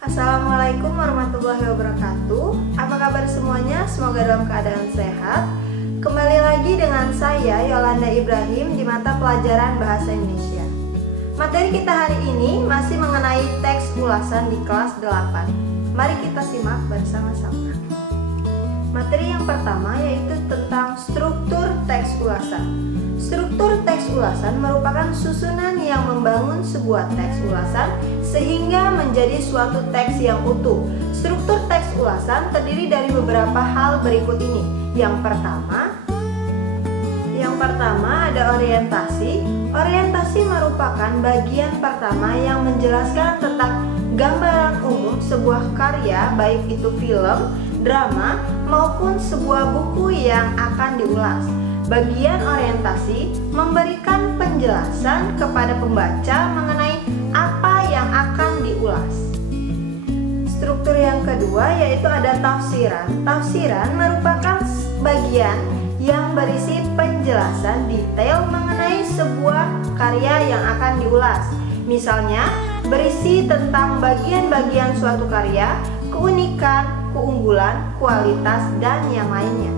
Assalamualaikum warahmatullahi wabarakatuh. Apa kabar semuanya? Semoga dalam keadaan sehat. Kembali lagi dengan saya Yolanda Ibrahim di mata pelajaran Bahasa Indonesia. Materi kita hari ini masih mengenai teks ulasan di kelas 8. Mari kita simak bersama-sama. Materi yang pertama yaitu tentang struktur teks ulasan. Struktur teks ulasan merupakan susunan yang membangun sebuah teks ulasan sehingga menjadi suatu teks yang utuh. Struktur teks ulasan terdiri dari beberapa hal berikut ini. Yang pertama ada orientasi. Orientasi merupakan bagian pertama yang menjelaskan tentang gambaran umum sebuah karya, baik itu film, drama, maupun sebuah buku yang akan diulas. Bagian orientasi memberikan penjelasan kepada pembaca mengenai apa yang akan diulas. Struktur yang kedua yaitu ada tafsiran. Tafsiran merupakan bagian yang berisi penjelasan detail mengenai sebuah karya yang akan diulas. Misalnya, berisi tentang bagian-bagian suatu karya, keunikan, keunggulan, kualitas, dan yang lainnya.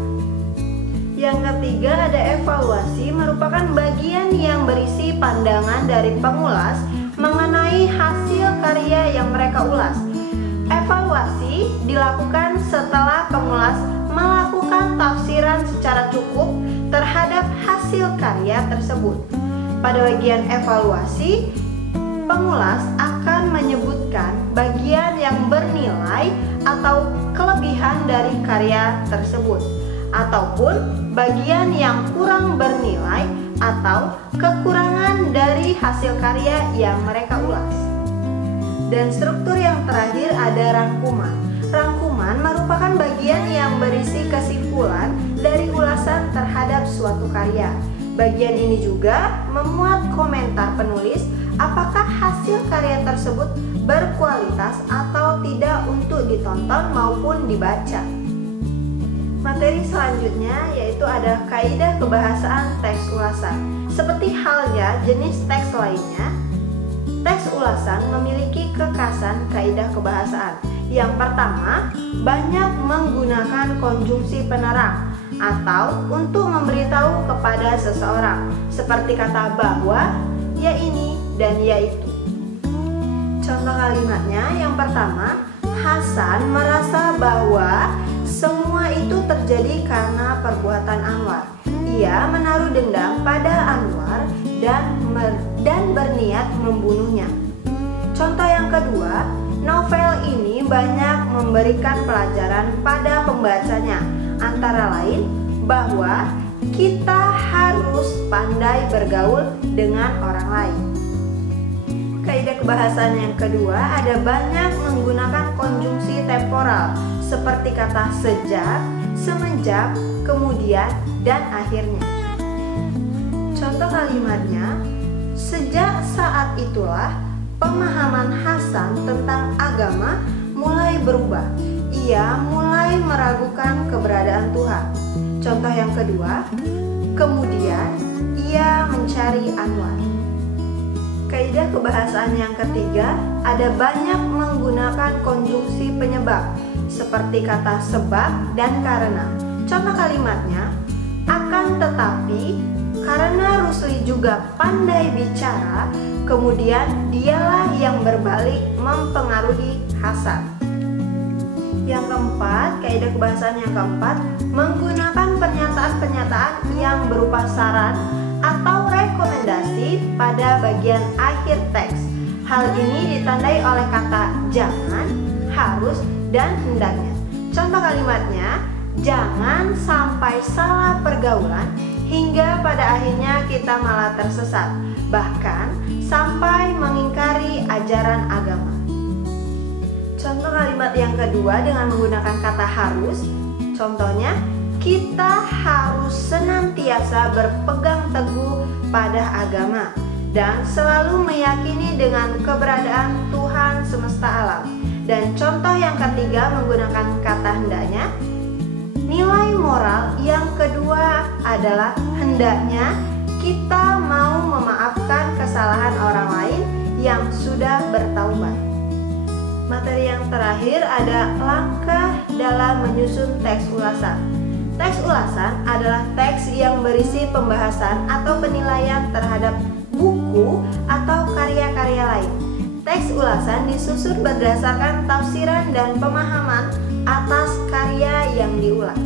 Yang ketiga ada evaluasi, merupakan bagian yang berisi pandangan dari pengulas mengenai hasil karya yang mereka ulas. Evaluasi dilakukan setelah pengulas melakukan tafsiran secara cukup terhadap hasil karya tersebut. Pada bagian evaluasi, pengulas akan menyebutkan bagian yang bernilai atau kelebihan dari karya tersebut, ataupun bagian yang kurang bernilai atau kekurangan dari hasil karya yang mereka ulas. Dan struktur yang terakhir ada rangkuman. Rangkuman merupakan bagian yang berisi kesimpulan dari ulasan terhadap suatu karya. Bagian ini juga memuat komentar penulis apakah hasil karya tersebut berkualitas atau tidak untuk ditonton maupun dibaca. Materi selanjutnya yaitu ada kaidah kebahasaan teks ulasan. Seperti halnya jenis teks lainnya, teks ulasan memiliki kekhasan kaidah kebahasaan. Yang pertama, banyak menggunakan konjungsi penerang atau untuk memberitahu kepada seseorang, seperti kata bahwa, ya ini, dan ya itu. Contoh kalimatnya yang pertama, Hasan merasa bahwa semua itu terjadi karena perbuatan Anwar. Ia menaruh dendam pada Anwar dan berniat membunuhnya. Contoh yang kedua, novel ini banyak memberikan pelajaran pada pembacanya, antara lain bahwa kita harus pandai bergaul dengan orang lain. Kaidah kebahasaan yang kedua ada banyak menggunakan konjungsi temporal seperti kata sejak, semenjak, kemudian, dan akhirnya. Contoh kalimatnya, sejak saat itulah pemahaman Hasan tentang agama mulai berubah. Ia mulai meragukan keberadaan Tuhan. Contoh yang kedua, kemudian ia mencari Anwar. Kaidah kebahasaan yang ketiga ada banyak menggunakan konjungsi penyebab seperti kata sebab dan karena. Contoh kalimatnya, akan tetapi karena Rusli juga pandai bicara, kemudian dialah yang berbalik mempengaruhi Hasan. Yang keempat, kaidah kebahasaan yang keempat menggunakan pernyataan-pernyataan yang berupa saran atau rekomendasi pada bagian akhir teks. Hal ini ditandai oleh kata jangan, harus, dan hendaknya. Contoh kalimatnya, jangan sampai salah pergaulan hingga pada akhirnya kita malah tersesat, bahkan sampai mengingkari ajaran agama. Contoh kalimat yang kedua dengan menggunakan kata harus. Contohnya, kita harus senantiasa berpegang teguh pada agama dan selalu meyakini dengan keberadaan Tuhan semesta alam. Dan contoh yang ketiga menggunakan kata hendaknya. Nilai moral yang kedua adalah hendaknya kita mau memaafkan kesalahan terakhir ada langkah dalam menyusun teks ulasan. Teks ulasan adalah teks yang berisi pembahasan atau penilaian terhadap buku atau karya-karya lain. Teks ulasan disusun berdasarkan tafsiran dan pemahaman atas karya yang diulas.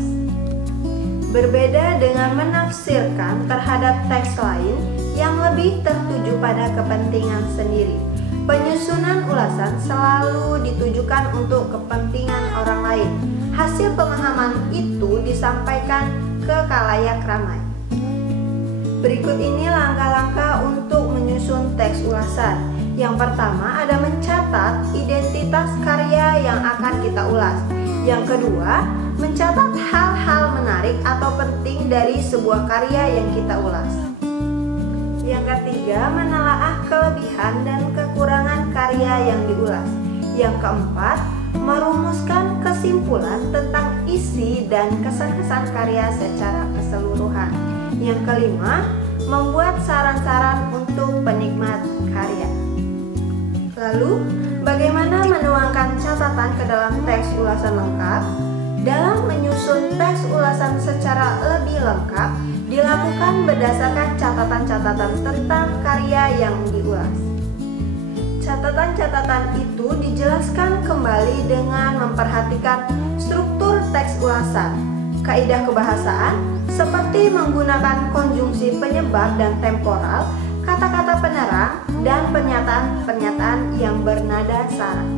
Berbeda dengan menafsirkan terhadap teks lain yang lebih tertuju pada kepentingan sendiri. Penyusunan ulasan selalu ditujukan untuk kepentingan orang lain. Hasil pemahaman itu disampaikan ke khalayak ramai. Berikut ini langkah-langkah untuk menyusun teks ulasan. Yang pertama ada mencatat identitas karya yang akan kita ulas. Yang kedua, mencatat hal-hal menarik atau penting dari sebuah karya yang kita ulas. Yang ketiga, menelaah kelebihan dan kekurangan karya yang diulas. Yang keempat, merumuskan kesimpulan tentang isi dan kesan-kesan karya secara keseluruhan. Yang kelima, membuat saran-saran untuk penikmat karya. Lalu, bagaimana menuangkan catatan ke dalam teks ulasan lengkap? Dalam menyusun teks ulasan secara lebih lengkap, dilakukan berdasarkan catatan-catatan tentang karya yang diulas. Catatan-catatan itu dijelaskan kembali dengan memperhatikan struktur teks ulasan, kaidah kebahasaan seperti menggunakan konjungsi penyebab dan temporal, kata-kata penerang, dan pernyataan-pernyataan yang bernada syarat.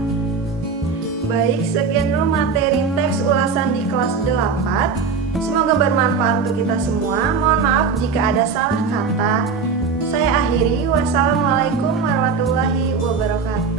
Baik, sekian dulu materi teks ulasan di kelas 8. Semoga bermanfaat untuk kita semua. Mohon maaf jika ada salah kata. Saya akhiri. Wassalamualaikum warahmatullahi wabarakatuh.